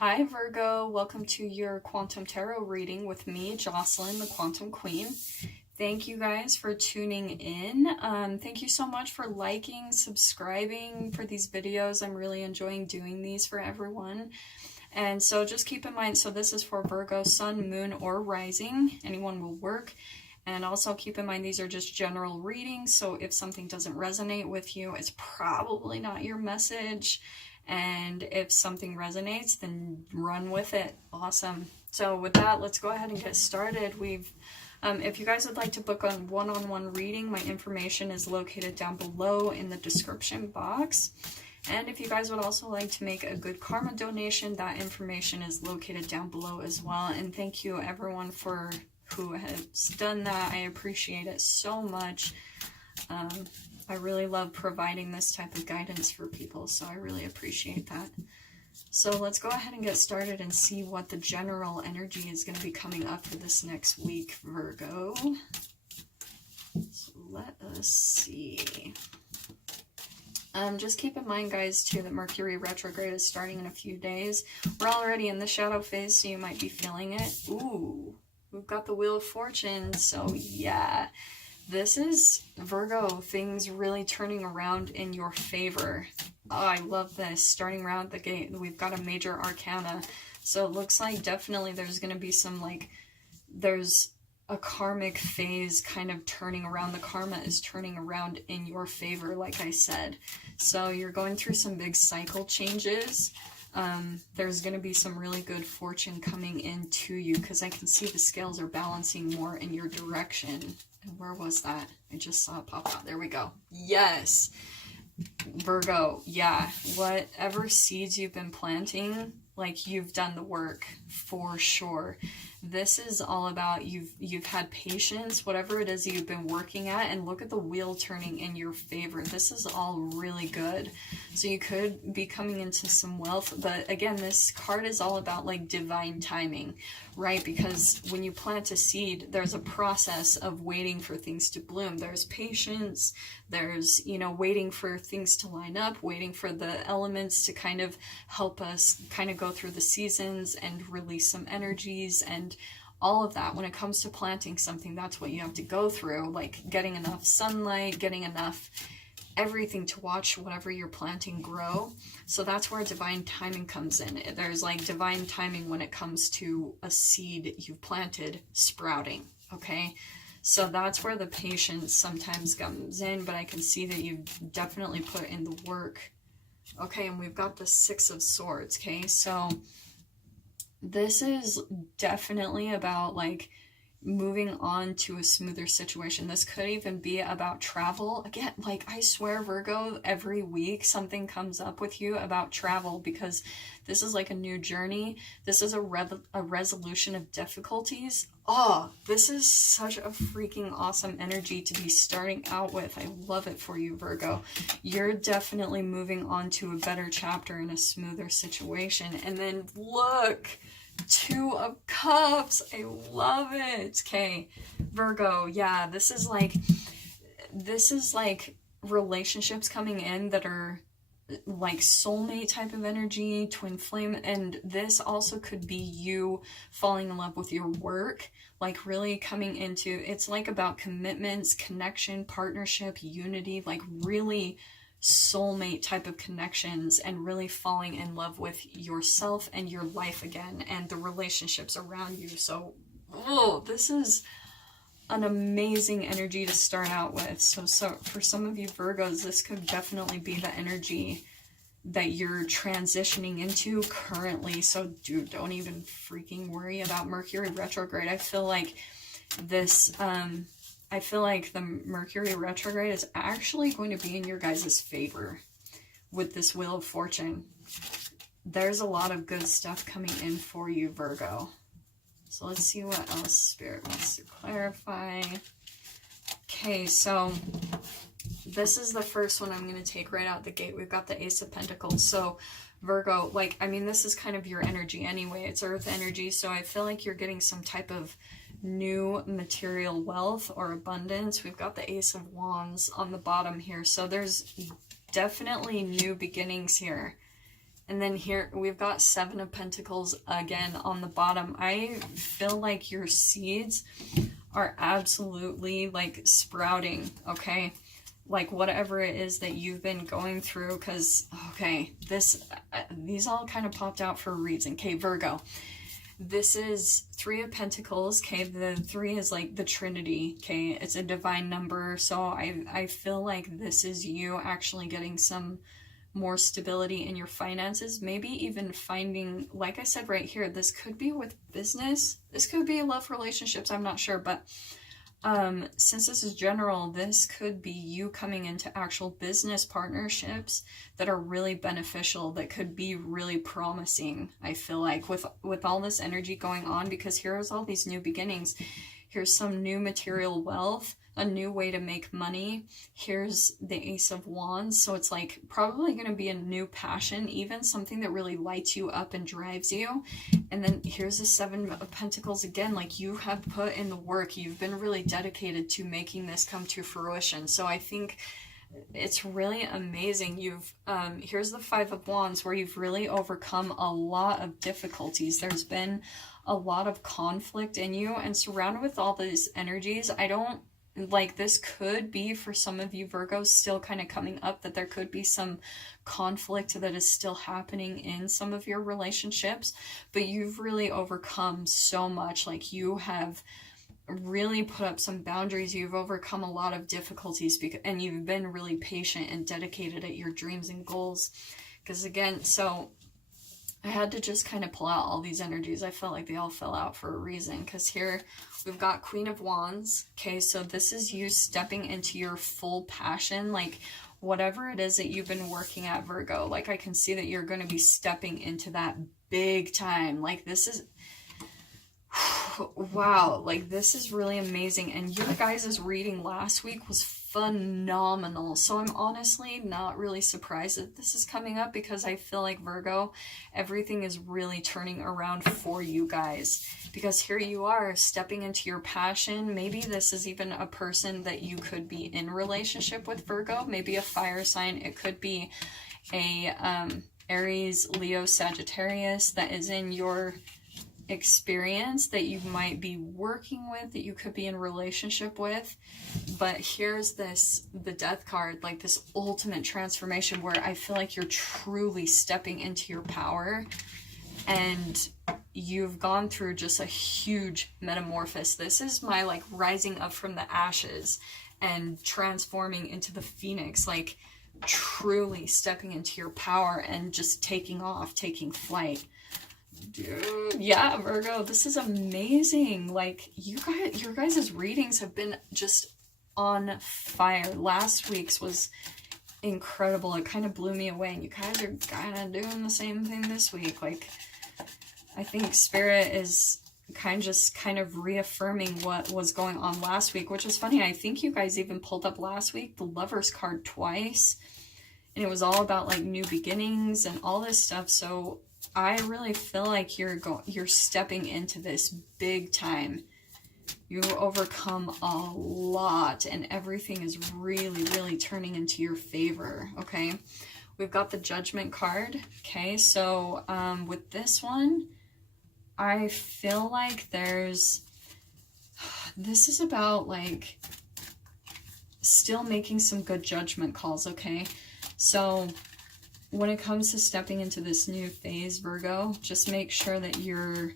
Hi Virgo, welcome to your Quantum Tarot reading with me, Jocelyn, the Quantum Queen. Thank you guys for tuning in. Thank you so much for liking, subscribing for these videos. I'm really enjoying doing these for everyone. And so just keep in mind, so this is for Virgo, Sun, Moon, or Rising. Anyone will work. And also keep in mind, these are just general readings. So if something doesn't resonate with you, it's probably not your message. And if something resonates, then run with it. Awesome. So with that, let's go ahead and get started. If you guys would like to book a one-on-one reading, my information is located down below in the description box. And if you guys would also like to make a good karma donation, that information is located down below as well. And thank you everyone who has done that. I appreciate it so much. I really love providing this type of guidance for people, so I really appreciate that. So let's go ahead and get started and see what the general energy is going to be coming up for this next week, Virgo. So let us see. Just keep in mind, guys, too, that Mercury retrograde is starting in a few days. We're already in the shadow phase, so you might be feeling it. Ooh, we've got the Wheel of Fortune, so yeah. This is, Virgo, things really turning around in your favor. Oh, I love this. Starting around the gate, we've got a major arcana. So it looks like definitely there's going to be some, there's a karmic phase kind of turning around. The karma is turning around in your favor, like I said. So you're going through some big cycle changes. There's going to be some really good fortune coming into you because I can see the scales are balancing more in your direction. And where was that? I just saw it pop out. There we go. Yes. Virgo, yeah. Whatever seeds you've been planting, you've done the work for sure. This is all about you've had patience, whatever it is that you've been working at, and look at the wheel turning in your favor. This is all really good. So you could be coming into some wealth, but again, this card is all about divine timing, right? Because when you plant a seed, there's a process of waiting for things to bloom. There's patience, there's, waiting for things to line up, waiting for the elements to kind of help us kind of go through the seasons and release some energies and all of that. When it comes to planting something, that's what you have to go through, getting enough sunlight, getting enough everything to watch whatever you're planting grow. So that's where divine timing comes in. There's divine timing when it comes to a seed you've planted sprouting, okay? So that's where the patience sometimes comes in, but I can see that you've definitely put in the work. Okay, and we've got the Six of Swords, okay? So this is definitely about moving on to a smoother situation. This could even be about travel. Again, I swear, Virgo, every week something comes up with you about travel because this is a new journey. This is a resolution of difficulties. Oh, this is such a freaking awesome energy to be starting out with. I love it for you, Virgo. You're definitely moving on to a better chapter in a smoother situation. And then look, Two of Cups. I love it. Okay, Virgo, yeah, this is relationships coming in that are soulmate type of energy, twin flame, and this also could be you falling in love with your work, really coming into, it's about commitments, connection, partnership, unity, really soulmate type of connections, and really falling in love with yourself and your life again and the relationships around you. So, oh, this is an amazing energy to start out with. So for some of you Virgos, this could definitely be the energy that you're transitioning into currently. So dude, don't even freaking worry about Mercury retrograde. I feel like this, I feel like the Mercury retrograde is actually going to be in your guys' favor with this Wheel of Fortune. There's a lot of good stuff coming in for you, Virgo. So let's see what else Spirit wants to clarify. Okay, so this is the first one I'm going to take right out the gate. We've got the Ace of Pentacles. So Virgo, this is kind of your energy anyway. It's earth energy. So I feel like you're getting some type of new material wealth or abundance. We've got the Ace of Wands on the bottom here. So there's definitely new beginnings here. And then here we've got 7 of Pentacles again on the bottom. I feel like your seeds are absolutely like sprouting, okay? Like whatever it is that you've been going through, because, okay, these all kind of popped out for a reason. Okay, Virgo. This is 3 of Pentacles, okay? The 3 is like the Trinity, okay? It's a divine number, so I feel like this is you actually getting some more stability in your finances, maybe even finding, like I said right here, this could be with business, this could be love relationships, I'm not sure, but since this is general, this could be you coming into actual business partnerships that are really beneficial, that could be really promising, I feel like, with all this energy going on, because here's all these new beginnings. Here's some new material wealth, a new way to make money. Here's the Ace of Wands. So it's like probably going to be a new passion, even something that really lights you up and drives you. And then here's the 7 of Pentacles again. Like you have put in the work. You've been really dedicated to making this come to fruition. So I think it's really amazing. You've here's the 5 of Wands, where you've really overcome a lot of difficulties. There's been a lot of conflict in you, and surrounded with all these energies, I don't like, this could be for some of you Virgos still kind of coming up, that there could be some conflict that is still happening in some of your relationships, but you've really overcome so much. Like you have really put up some boundaries, you've overcome a lot of difficulties, and you've been really patient and dedicated at your dreams and goals. Because again, so I had to just kind of pull out all these energies. I felt like they all fell out for a reason, because here we've got Queen of Wands. Okay, so this is you stepping into your full passion, like whatever it is that you've been working at, Virgo. Like I can see that you're going to be stepping into that big time. Like this is, wow, like this is really amazing. And your guys' reading last week was phenomenal, so I'm honestly not really surprised that this is coming up, because I feel like Virgo, everything is really turning around for you guys, because here you are stepping into your passion. Maybe this is even a person that you could be in relationship with, Virgo, maybe a fire sign. It could be a Aries, Leo, Sagittarius that is in your experience, that you might be working with, that you could be in relationship with. But here's this, the Death card, like this ultimate transformation, where I feel like you're truly stepping into your power, and you've gone through just a huge metamorphosis. This is my like rising up from the ashes and transforming into the phoenix, like truly stepping into your power and just taking off, taking flight. Dude, yeah, Virgo, this is amazing. Like your guys' readings have been just on fire. Last week's was incredible. It kind of blew me away, and you guys are kind of doing the same thing this week. Like I think Spirit is kind of reaffirming what was going on last week, which is funny. I think you guys even pulled up last week the Lovers card twice, and it was all about like new beginnings and all this stuff. So I really feel like you're stepping into this big time. You overcome a lot, and everything is really, really turning into your favor, okay? We've got the Judgment card, okay? So with this one, I feel like this is about like still making some good judgment calls, okay? So when it comes to stepping into this new phase, Virgo, just make sure that you're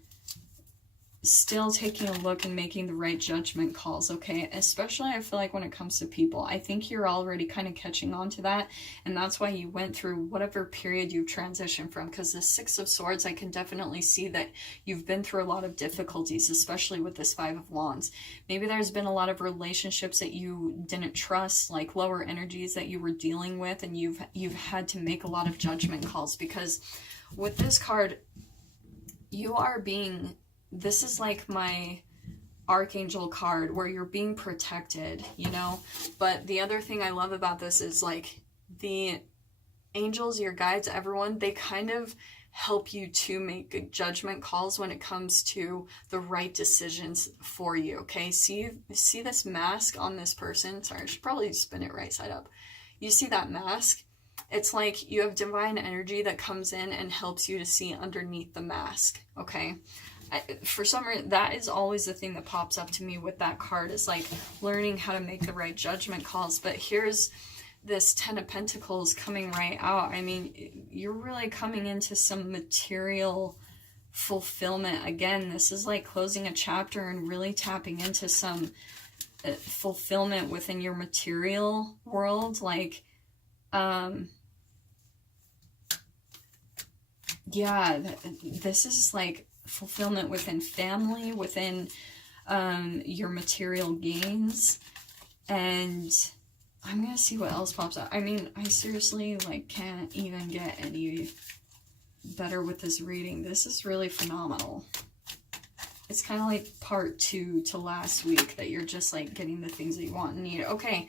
still taking a look and making the right judgment calls, okay? Especially, I feel like when it comes to people, I think you're already kind of catching on to that, and that's why you went through whatever period you transitioned from, because the 6 of Swords, I can definitely see that you've been through a lot of difficulties, especially with this 5 of Wands. Maybe there's been a lot of relationships that you didn't trust, like lower energies that you were dealing with, and you've had to make a lot of judgment calls, because with this card, you are being... This is like my Archangel card, where you're being protected, you know? But the other thing I love about this is like the angels, your guides, everyone, they kind of help you to make good judgment calls when it comes to the right decisions for you, okay? See this mask on this person? Sorry, I should probably spin it right side up. You see that mask? It's like you have divine energy that comes in and helps you to see underneath the mask, okay? For some reason, that is always the thing that pops up to me with that card, is like learning how to make the right judgment calls. But here's this 10 of Pentacles coming right out. I mean, you're really coming into some material fulfillment. Again, this is like closing a chapter and really tapping into some fulfillment within your material world. Like, yeah, this is like fulfillment within family, within your material gains. And I'm gonna see what else pops up. I mean, I seriously like can't even get any better with this reading. This is really phenomenal. It's kind of like part 2 to last week, that you're just like getting the things that you want and need. Okay,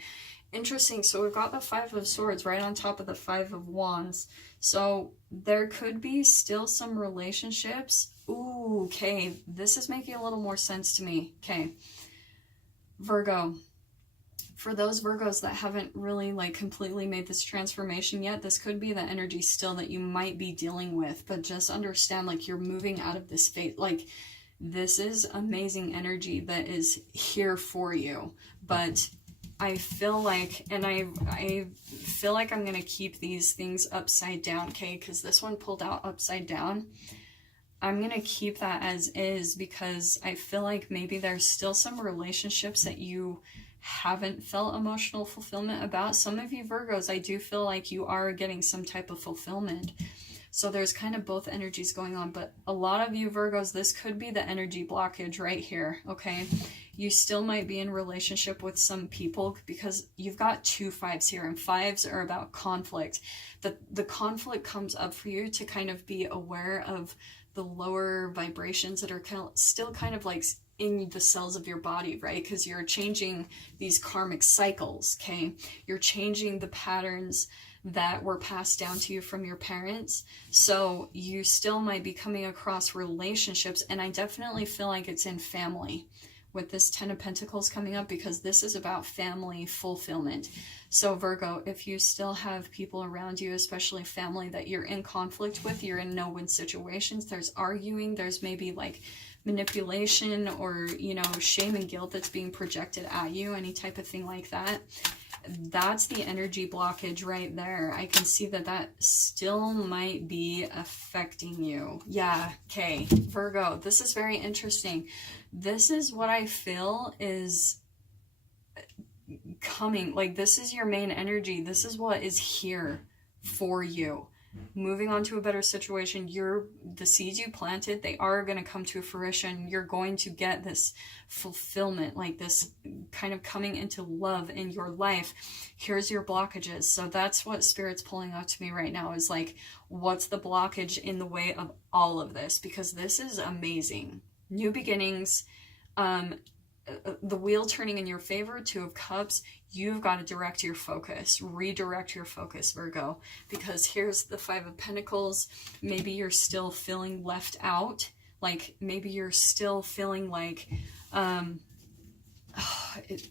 interesting. So we've got the 5 of Swords right on top of the 5 of Wands. So there could be still some relationships. Ooh, okay, this is making a little more sense to me. Okay, Virgo. For those Virgos that haven't really like completely made this transformation yet, this could be the energy still that you might be dealing with. But just understand, like, you're moving out of this phase. Like, this is amazing energy that is here for you. But I feel like, and I feel like I'm going to keep these things upside down, okay? Because this one pulled out upside down. I'm going to keep that as is, because I feel like maybe there's still some relationships that you haven't felt emotional fulfillment about. Some of you Virgos, I do feel like you are getting some type of fulfillment. So there's kind of both energies going on. But a lot of you Virgos, this could be the energy blockage right here, okay? You still might be in relationship with some people, because you've got 2 5s here, and 5s are about conflict. The conflict comes up for you to kind of be aware of the lower vibrations that are still kind of like in the cells of your body, right? Because you're changing these karmic cycles, okay? You're changing the patterns that were passed down to you from your parents. So you still might be coming across relationships, and I definitely feel like it's in family with this 10 of Pentacles coming up, because this is about family fulfillment. So Virgo, if you still have people around you, especially family, that you're in conflict with, you're in no-win situations, there's arguing, there's maybe like manipulation, or, you know, shame and guilt that's being projected at you, any type of thing like that. That's the energy blockage right there. I can see that that still might be affecting you. Yeah, okay, Virgo, this is very interesting. This is what I feel is coming. Like, this is your main energy. This is what is here for you. Moving on to a better situation, the seeds you planted, they are going to come to fruition. You're going to get this fulfillment, like this kind of coming into love in your life. Here's your blockages. So that's what Spirit's pulling out to me right now, is like, what's the blockage in the way of all of this? Because this is amazing. New beginnings, the wheel turning in your favor, 2 of Cups. You've got to direct your focus, redirect your focus, Virgo, because here's the 5 of Pentacles. Maybe you're still feeling left out. Like, maybe you're still feeling like,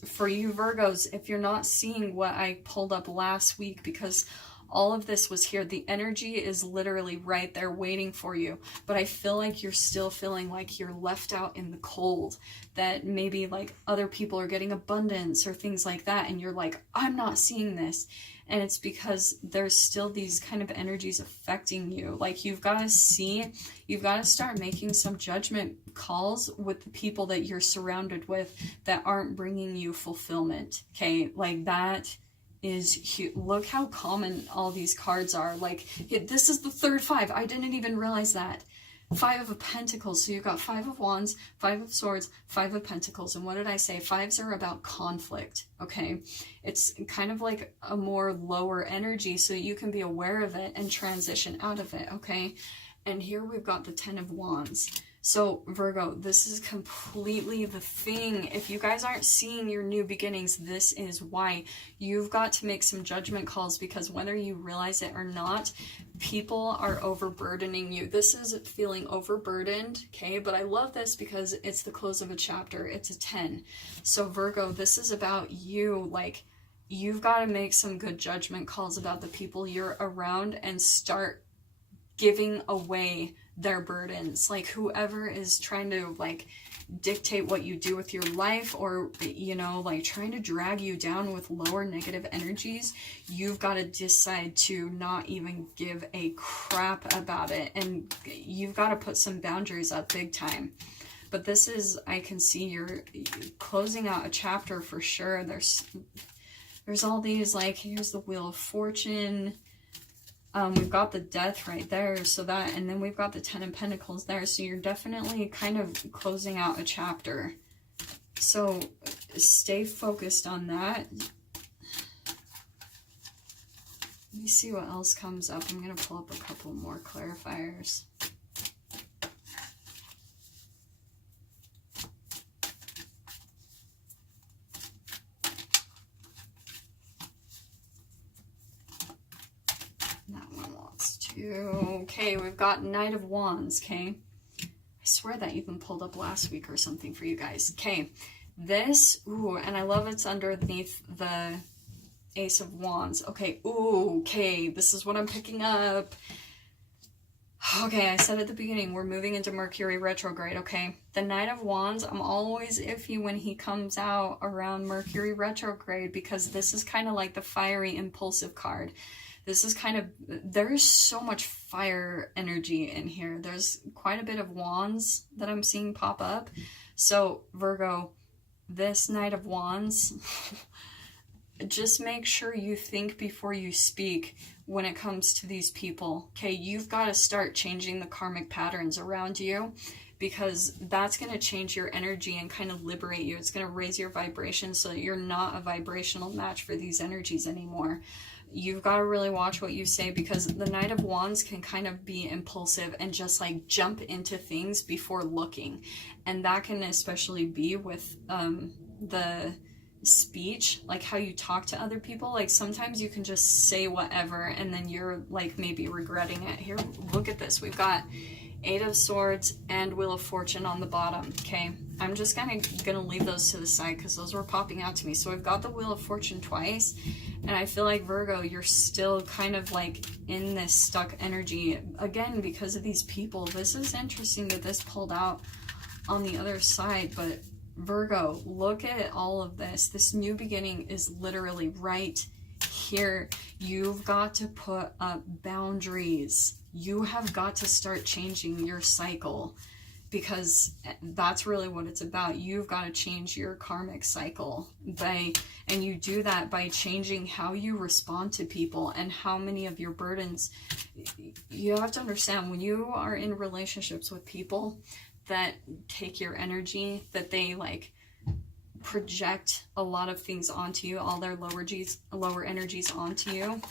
for you Virgos, if you're not seeing what I pulled up last week, because all of this was here. The energy is literally right there waiting for you. But I feel like you're still feeling like you're left out in the cold. That maybe like other people are getting abundance or things like that. And you're like, I'm not seeing this. And it's because there's still these kind of energies affecting you. Like, you've got to see, you've got to start making some judgment calls with the people that you're surrounded with that aren't bringing you fulfillment. Okay, like that is huge. Look how common all these cards are. Like, this is the 3rd 5. I didn't even realize that. 5 of Pentacles. So you've got 5 of Wands, 5 of Swords, 5 of Pentacles. And what did I say? 5s are about conflict, okay? It's kind of like a more lower energy, so you can be aware of it and transition out of it, okay? And here we've got the 10 of Wands. So Virgo, this is completely the thing. If you guys aren't seeing your new beginnings, this is why. You've got to make some judgment calls, because whether you realize it or not, people are overburdening you. This is feeling overburdened, okay? But I love this because it's the close of a chapter. It's a 10. So Virgo, this is about you, like, you've got to make some good judgment calls about the people you're around and start giving away their burdens. Like whoever is trying to like dictate what you do with your life, or you know, like trying to drag you down with lower negative energies, you've got to decide to not even give a crap about it, and you've got to put some boundaries up big time. But this is, I can see you're closing out a chapter for sure. There's all these, like, here's the Wheel of Fortune. We've got the Death right there, so that, and then we've got the Ten of Pentacles there, so you're definitely kind of closing out a chapter. So stay focused on that. Let me see what else comes up. I'm going to pull up a couple more clarifiers. Okay, we've got Knight of Wands, okay? I swear that even pulled up last week or something for you guys. Okay, this, ooh, and I love it's underneath the Ace of Wands. Okay, ooh, okay, this is what I'm picking up. Okay, I said at the beginning, we're moving into Mercury retrograde, okay? The Knight of Wands, I'm always iffy when he comes out around Mercury retrograde, because this is kind of like the fiery, impulsive card. This is kind of, there's so much fire energy in here. There's quite a bit of wands that I'm seeing pop up. So Virgo, this Knight of Wands, just make sure you think before you speak when it comes to these people. Okay, you've got to start changing the karmic patterns around you, because that's going to change your energy and kind of liberate you. It's going to raise your vibration so that you're not a vibrational match for these energies anymore. You've got to really watch what you say, because the Knight of Wands can kind of be impulsive and just like jump into things before looking. And that can especially be with the speech, like how you talk to other people. Like sometimes you can just say whatever and then you're like maybe regretting it. Here, look at this. We've got Eight of Swords and Wheel of Fortune on the bottom. Okay, I'm just kind of gonna leave those to the side because those were popping out to me. So we've got the Wheel of Fortune twice, and I feel like Virgo, you're still kind of like in this stuck energy again because of these people. This is interesting that this pulled out on the other side, but Virgo, look at all of this. This new beginning is literally right here. You've got to put up boundaries. You have got to start changing your cycle, because that's really what it's about. You've got to change your karmic cycle and you do that by changing how you respond to people and how many of your burdens. You have to understand, when you are in relationships with people that take your energy, that they like project a lot of things onto you, all their lower energies onto you.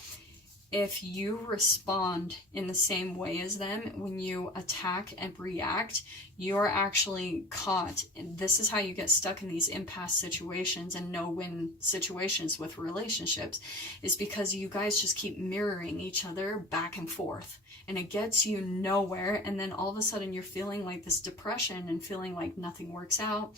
If you respond in the same way as them, when you attack and react, you're actually caught. And this is how you get stuck in these impasse situations and no-win situations with relationships, is because you guys just keep mirroring each other back and forth. And it gets you nowhere. And then all of a sudden you're feeling like this depression and feeling like nothing works out.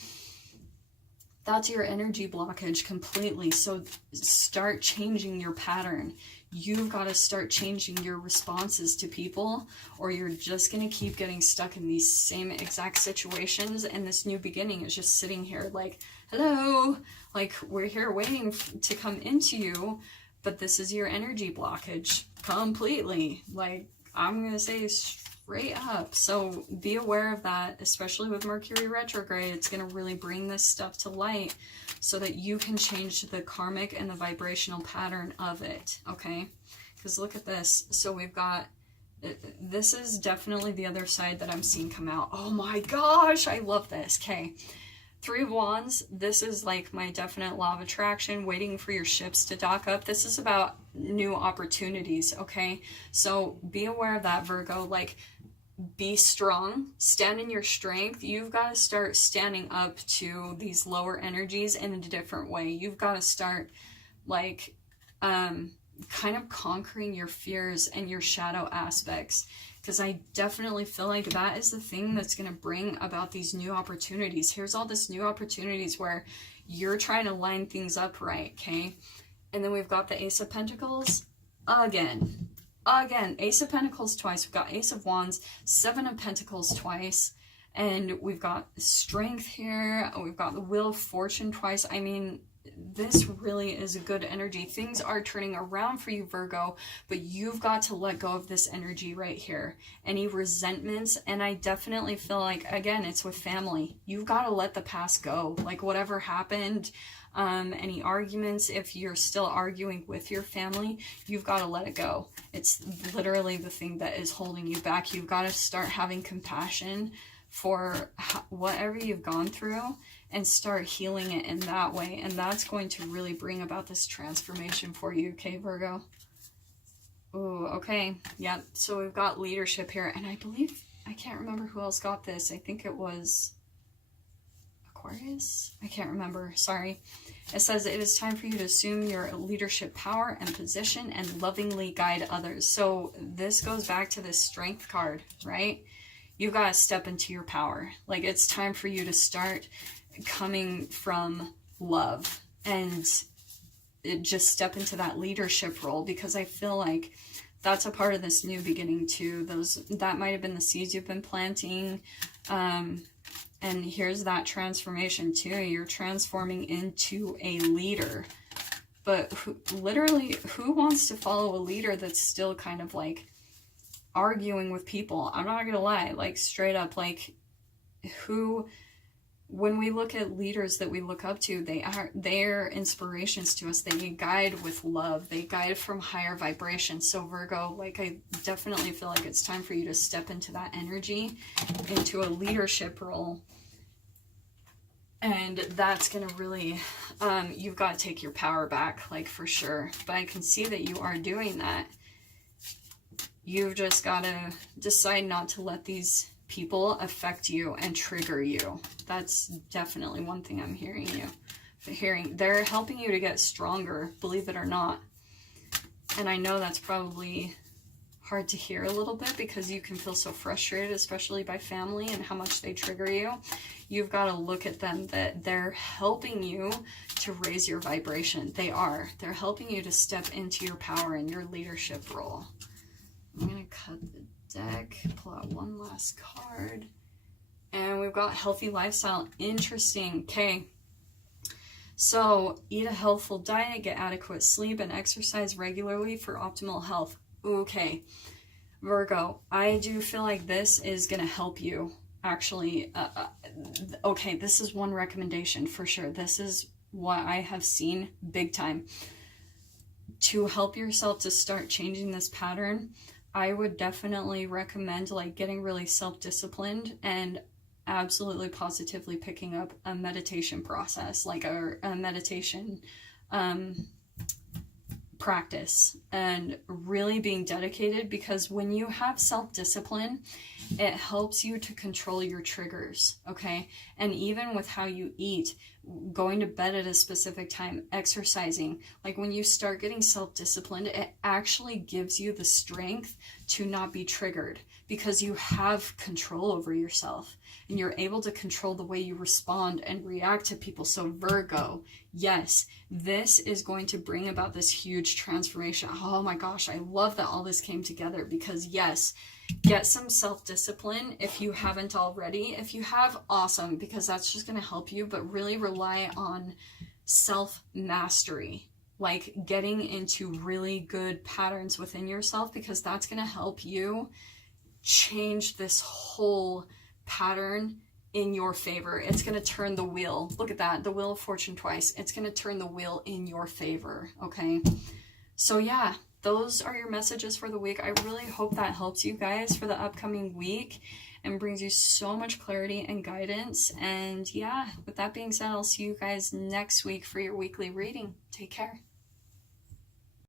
That's your energy blockage completely. So start changing your pattern. You've got to start changing your responses to people, or you're just going to keep getting stuck in these same exact situations. And this new beginning is just sitting here like, hello, like we're here waiting to come into you. But this is your energy blockage completely. Like, I'm going to say straight up. So be aware of that, especially with Mercury retrograde. It's going to really bring this stuff to light so that you can change the karmic and the vibrational pattern of it, okay? Because look at this. So we've got, this is definitely the other side that I'm seeing come out. Oh my gosh, I love this. Okay, Three of Wands. This is like my definite law of attraction, waiting for your ships to dock up. This is about new opportunities, okay? So be aware of that, Virgo. Like, be strong, stand in your strength. You've got to start standing up to these lower energies in a different way. You've got to start like kind of conquering your fears and your shadow aspects, because I definitely feel like that is the thing that's going to bring about these new opportunities. Here's all this new opportunities where you're trying to line things up right, okay? And then we've got the Ace of Pentacles again. Ace of Pentacles twice. We've got Ace of Wands, Seven of Pentacles twice. And we've got Strength here. We've got the Wheel of Fortune twice. I mean, this really is a good energy. Things are turning around for you, Virgo, but you've got to let go of this energy right here. Any resentments, and I definitely feel like, again, it's with family. You've got to let the past go. Like whatever happened, any arguments, if you're still arguing with your family, you've got to let it go. It's literally the thing that is holding you back. You've got to start having compassion for whatever you've gone through and start healing it in that way. And that's going to really bring about this transformation for you, okay, Virgo? Ooh, okay. Yeah, so we've got leadership here. And I believe, I can't remember who else got this. I think it was Aquarius? I can't remember. Sorry. It says it is time for you to assume your leadership power and position and lovingly guide others. So this goes back to this Strength card, right? You got to step into your power. Like it's time for you to start coming from love and just step into that leadership role, because I feel like that's a part of this new beginning too. That might have been the seeds you've been planting. And here's that transformation too. You're transforming into a leader. But literally, who wants to follow a leader that's still kind of like arguing with people? I'm not gonna lie, like straight up, like when we look at leaders that we look up to, they're inspirations to us. They guide with love. They guide from higher vibrations. So Virgo, like I definitely feel like it's time for you to step into that energy, into a leadership role. And that's going to really, you've got to take your power back, like for sure. But I can see that you are doing that. You've just got to decide not to let these people affect you and trigger you. That's definitely one thing I'm hearing. They're helping you to get stronger, believe it or not. And I know that's probably hard to hear a little bit, because you can feel so frustrated, especially by family and how much they trigger you. You've got to look at them that they're helping you to raise your vibration. They're helping you to step into your power and your leadership role. I'm going to cut the deck, pull out one last card. And we've got healthy lifestyle. Interesting. Okay. So eat a healthful diet, get adequate sleep, and exercise regularly for optimal health. Okay. Virgo, I do feel like this is going to help you. Actually, okay, this is one recommendation for sure. This is what I have seen big time. To help yourself to start changing this pattern, I would definitely recommend like getting really self-disciplined and absolutely positively picking up a meditation process, like a meditation practice, and really being dedicated, because when you have self-discipline, it helps you to control your triggers, okay? And even with how you eat, going to bed at a specific time, exercising, like when you start getting self-disciplined, it actually gives you the strength to not be triggered, because you have control over yourself and you're able to control the way you respond and react to people. So Virgo, yes, this is going to bring about this huge transformation. Oh my gosh, I love that all this came together, because yes, get some self-discipline if you haven't already. If you have, awesome, because that's just going to help you, but really rely on self-mastery, like getting into really good patterns within yourself, because that's going to help you change this whole pattern in your favor. It's going to turn the wheel. Look at that, the Wheel of Fortune twice. It's going to turn the wheel in your favor, okay? So yeah, those are your messages for the week. I really hope that helps you guys for the upcoming week and brings you so much clarity and guidance. And yeah, with that being said, I'll see you guys next week for your weekly reading. Take care.